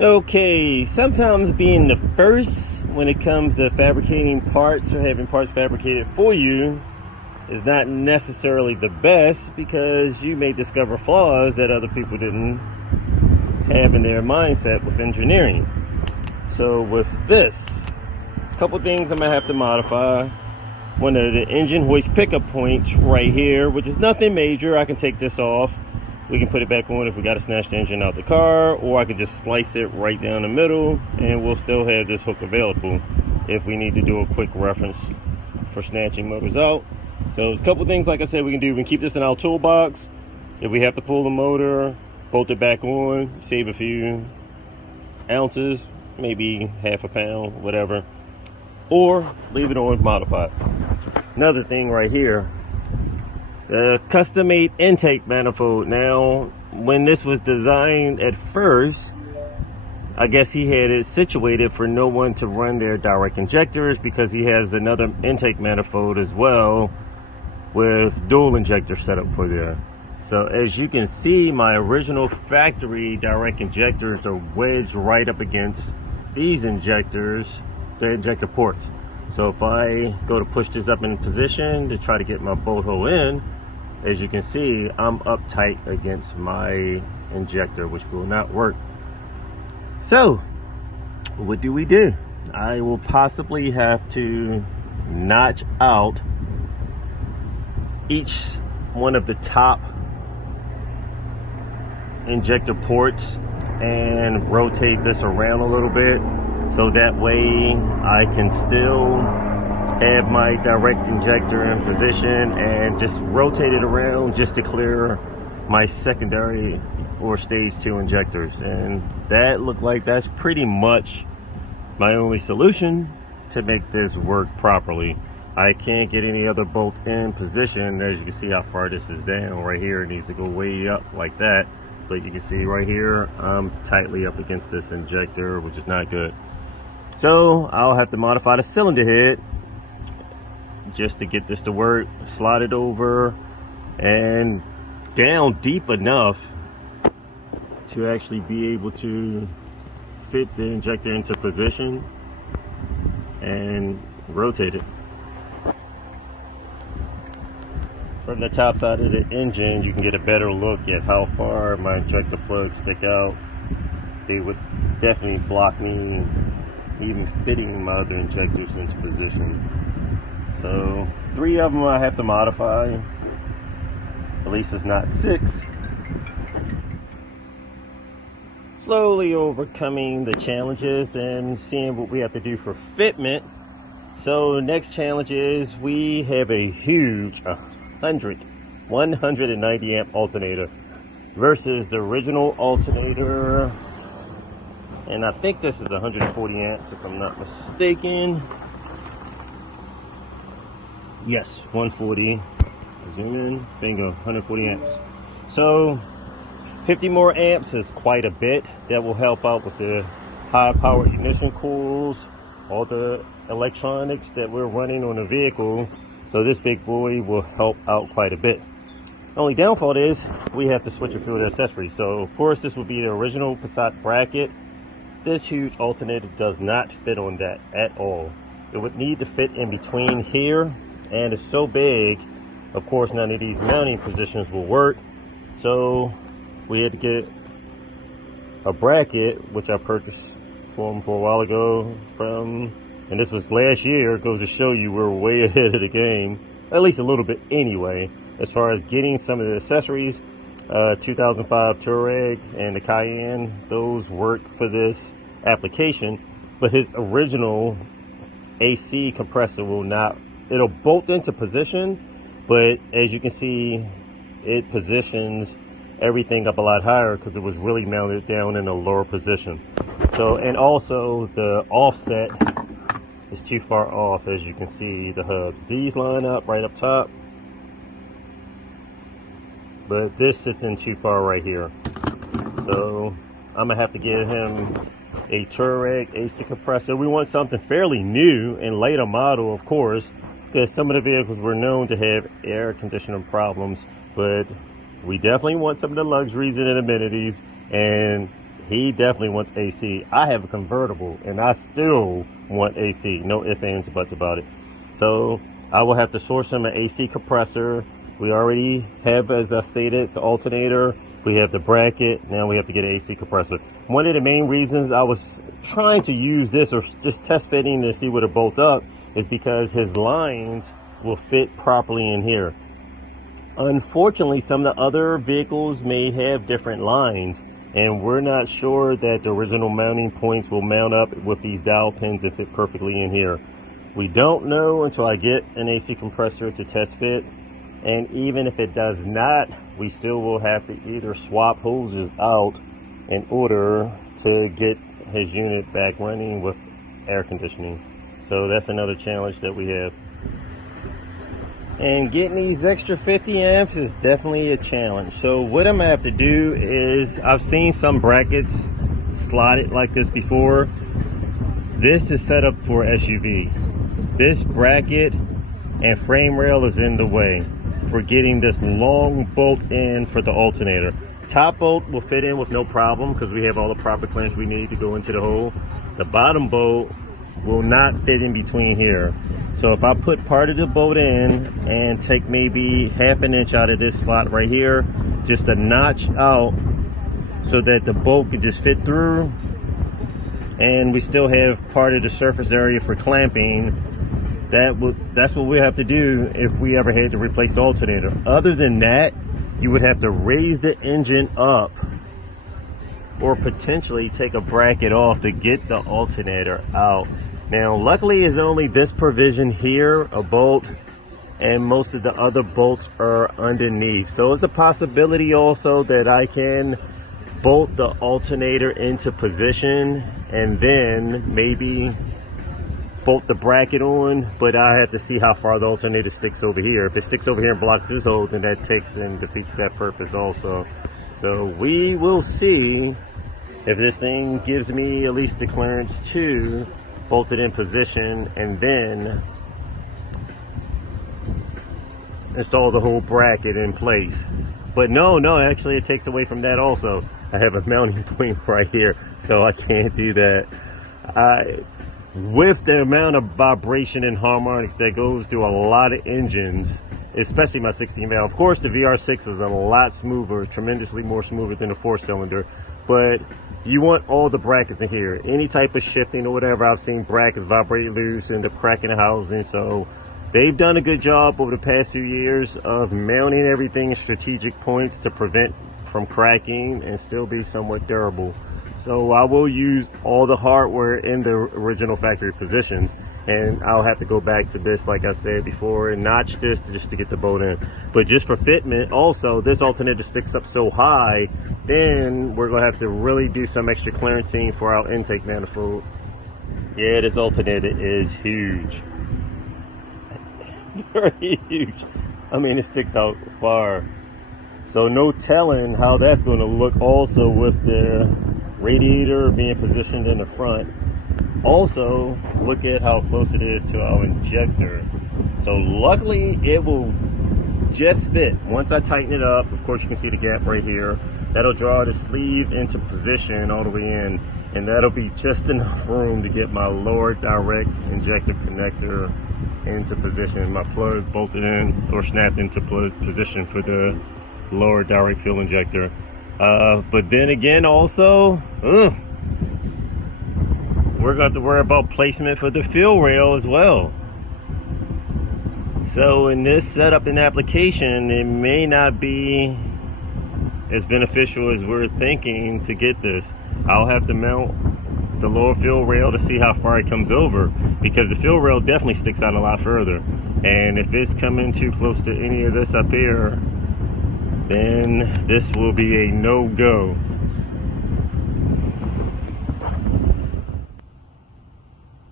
Okay, sometimes being the first when it comes to fabricating parts or having parts fabricated for you is not necessarily the best, because you may discover flaws that other people didn't have in their mindset with engineering. So with this, a couple things I'm gonna have to modify. One of the engine hoist pickup points right here, which is nothing major. I can take this off. We can put it back on if we got to snatch the engine out the car, or I could just slice it right down the middle and we'll still have this hook available if we need to do a quick reference for snatching motors out. So there's a couple things, like I said, we can do. We can keep this in our toolbox. If we have to pull the motor, bolt it back on, save a few ounces, maybe half a pound, whatever, or leave it on modified. Another thing right here, the custom-made intake manifold. Now, when this was designed at first, I guess he had it situated for no one to run their direct injectors, because he has another intake manifold as well with dual injector setup for there. So as you can see, my original factory direct injectors are wedged right up against these injectors, the injector ports. So if I go to push this up in position to try to get my bolt hole in, as you can see, I'm up tight against my injector, which will not work. So what do? I will possibly have to notch out each one of the top injector ports and rotate this around a little bit, so that way I can still have my direct injector in position and just rotate it around just to clear my secondary or stage 2 injectors. And that looked like that's pretty much my only solution to make this work properly. I can't get any other bolt in position. As you can see how far this is down right here, it needs to go way up like that. But you can see right here, I'm tightly up against this injector, which is not good. So I'll have to modify the cylinder head just to get this to work. Slide it over and down deep enough to actually be able to fit the injector into position and rotate it. From the top side of the engine, you can get a better look at how far my injector plugs stick out. They would definitely block me even fitting my other injectors into position. So 3 of them I have to modify. At least it's not 6. Slowly overcoming the challenges and seeing what we have to do for fitment. So the next challenge is we have a huge 190 amp alternator versus the original alternator, and I think this is 140 amps if I'm not mistaken. Yes, 140. Zoom in, bingo, 140 amps. So 50 more amps is quite a bit. That will help out with the high power ignition coils, all the electronics that we're running on the vehicle. So this big boy will help out quite a bit. Only downfall is we have to switch a few of the accessories. So of course this will be the original Passat bracket. This huge alternator does not fit on that at all. It would need to fit in between here, and it's so big, of course none of these mounting positions will work. So we had to get a bracket, which I purchased for a while ago and this was last year. It goes to show you we're way ahead of the game, at least a little bit anyway, as far as getting some of the accessories. 2005 Touareg and the Cayenne, those work for this application, but his original AC compressor will not. It'll bolt into position, but as you can see, it positions everything up a lot higher because it was really mounted down in a lower position. So, and also the offset is too far off. As you can see, the hubs, these line up right up top, but this sits in too far right here. So I'm gonna have to get him a Touareg AC compressor. We want something fairly new and later model, of course, because some of the vehicles were known to have air conditioning problems, but we definitely want some of the luxuries and amenities, and he definitely wants AC. I have a convertible and I still want AC. No ifs, ands, buts about it. So I will have to source him an AC compressor. We already have, as I stated, the alternator. We have the bracket. Now we have to get an AC compressor. One of the main reasons I was trying to use this or just test fitting to see what it bolt up is because his lines will fit properly in here. Unfortunately, some of the other vehicles may have different lines, and we're not sure that the original mounting points will mount up with these dowel pins and fit perfectly in here. We don't know until I get an AC compressor to test fit, and even if it does not, we still will have to either swap hoses out in order to get his unit back running with air conditioning. So that's another challenge that we have. And getting these extra 50 amps is definitely a challenge. So what I'm gonna have to do is, I've seen some brackets slotted like this before. This is set up for SUV. This bracket and frame rail is in the way for getting this long bolt in for the alternator. Top bolt will fit in with no problem because we have all the proper clamps we need to go into the hole. The bottom bolt will not fit in between here. So if I put part of the bolt in and take maybe ½ an inch out of this slot right here, just a notch out so that the bolt can just fit through, and we still have part of the surface area for clamping, that's what we have to do if we ever had to replace the alternator. Other than that, you would have to raise the engine up or potentially take a bracket off to get the alternator out. Now, luckily, it's only this provision here, a bolt, and most of the other bolts are underneath. So it's a possibility also that I can bolt the alternator into position and then maybe bolt the bracket on, but I have to see how far the alternator sticks over here. If it sticks over here and blocks this hole, then that takes and defeats that purpose also. So we will see if this thing gives me at least the clearance to bolt it in position and then install the whole bracket in place. But no, actually it takes away from that also. I have a mounting point right here, so I can't do that. With the amount of vibration and harmonics that goes through a lot of engines, especially my 16 valve. Of course, the VR6 is a lot smoother, tremendously more smoother than a 4-cylinder, but you want all the brackets in here. Any type of shifting or whatever, I've seen brackets vibrate loose and the crack in the housing. So they've done a good job over the past few years of mounting everything in strategic points to prevent from cracking and still be somewhat durable. So I will use all the hardware in the original factory positions, and I'll have to go back to this, like I said before, and notch this just to get the bolt in. But just for fitment, also, this alternator sticks up so high, then we're gonna have to really do some extra clearancing for our intake manifold. Yeah, this alternator is huge. Very huge. I mean, it sticks out far. So no telling how that's gonna look also with the radiator being positioned in the front. Also, look at how close it is to our injector. So luckily it will just fit. Once I tighten it up, of course you can see the gap right here. That'll draw the sleeve into position all the way in, and that'll be just enough room to get my lower direct injector connector into position. My plug bolted in or snapped into position for the lower direct fuel injector. But then again also, we're going to have to worry about placement for the fuel rail as well. So in this setup and application, it may not be as beneficial as we're thinking to get this. I'll have to mount the lower fuel rail to see how far it comes over, because the fuel rail definitely sticks out a lot further. And if it's coming too close to any of this up here, then this will be a no-go.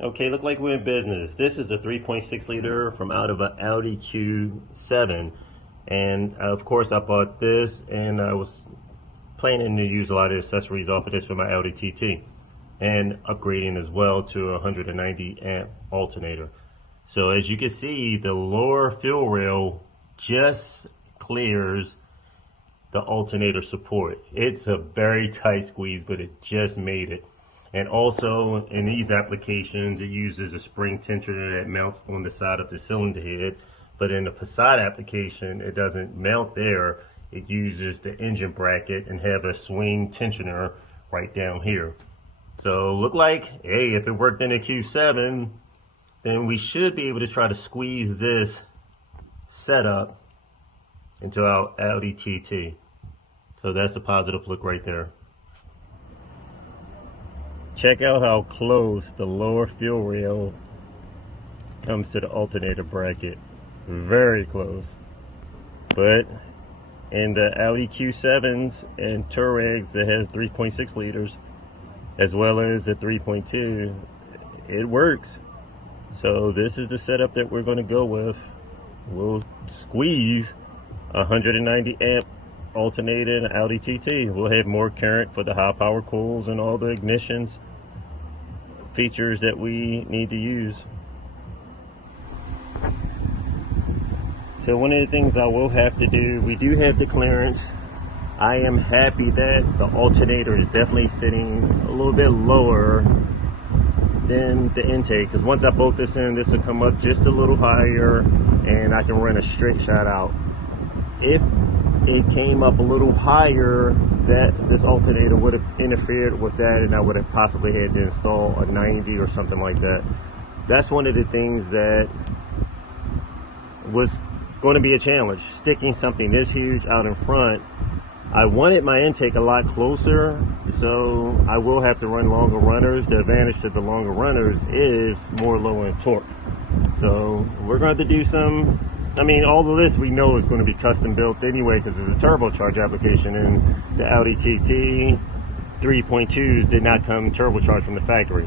Okay, look like we're in business. This is a 3.6 liter from out of an Audi Q7. And of course I bought this, and I was planning to use a lot of accessories off of this for my Audi TT. And upgrading as well to a 190 amp alternator. So as you can see, the lower fuel rail just clears the alternator support. It's a very tight squeeze, but it just made it. And also in these applications, it uses a spring tensioner that mounts on the side of the cylinder head. But in the Passat application, it doesn't mount there. It uses the engine bracket and have a swing tensioner right down here. So look like, hey, if it worked in a Q7, then we should be able to try to squeeze this setup into our Audi TT. So that's a positive look right there. Check out how close the lower fuel rail comes to the alternator bracket. Very close. But in the Audi Q7s and Touaregs that has 3.6 liters, as well as the 3.2, it works. So this is the setup that we're going to go with. We'll squeeze 190 amp alternated Audi TT. We'll have more current for the high power coils and all the ignitions features that we need to use. So one of the things I will have to do, we do have the clearance. I am happy that the alternator is definitely sitting a little bit lower than the intake, because once I bolt this in, this will come up just a little higher and I can run a straight shot out. If it came up a little higher, that this alternator would have interfered with that and I would have possibly had to install a 90 or something like that. That's one of the things that was going to be a challenge, sticking something this huge out in front. I wanted my intake a lot closer, so I will have to run longer runners. The advantage to the longer runners is more low end torque. So we're going to have to do some, I mean, all of this we know is going to be custom built anyway, because it's a turbocharged application, and the Audi TT 3.2s did not come turbocharged from the factory.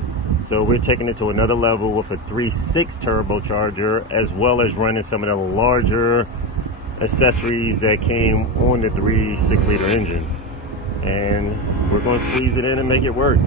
So we're taking it to another level with a 3.6 turbocharger, as well as running some of the larger accessories that came on the 3.6 liter engine. And we're going to squeeze it in and make it work.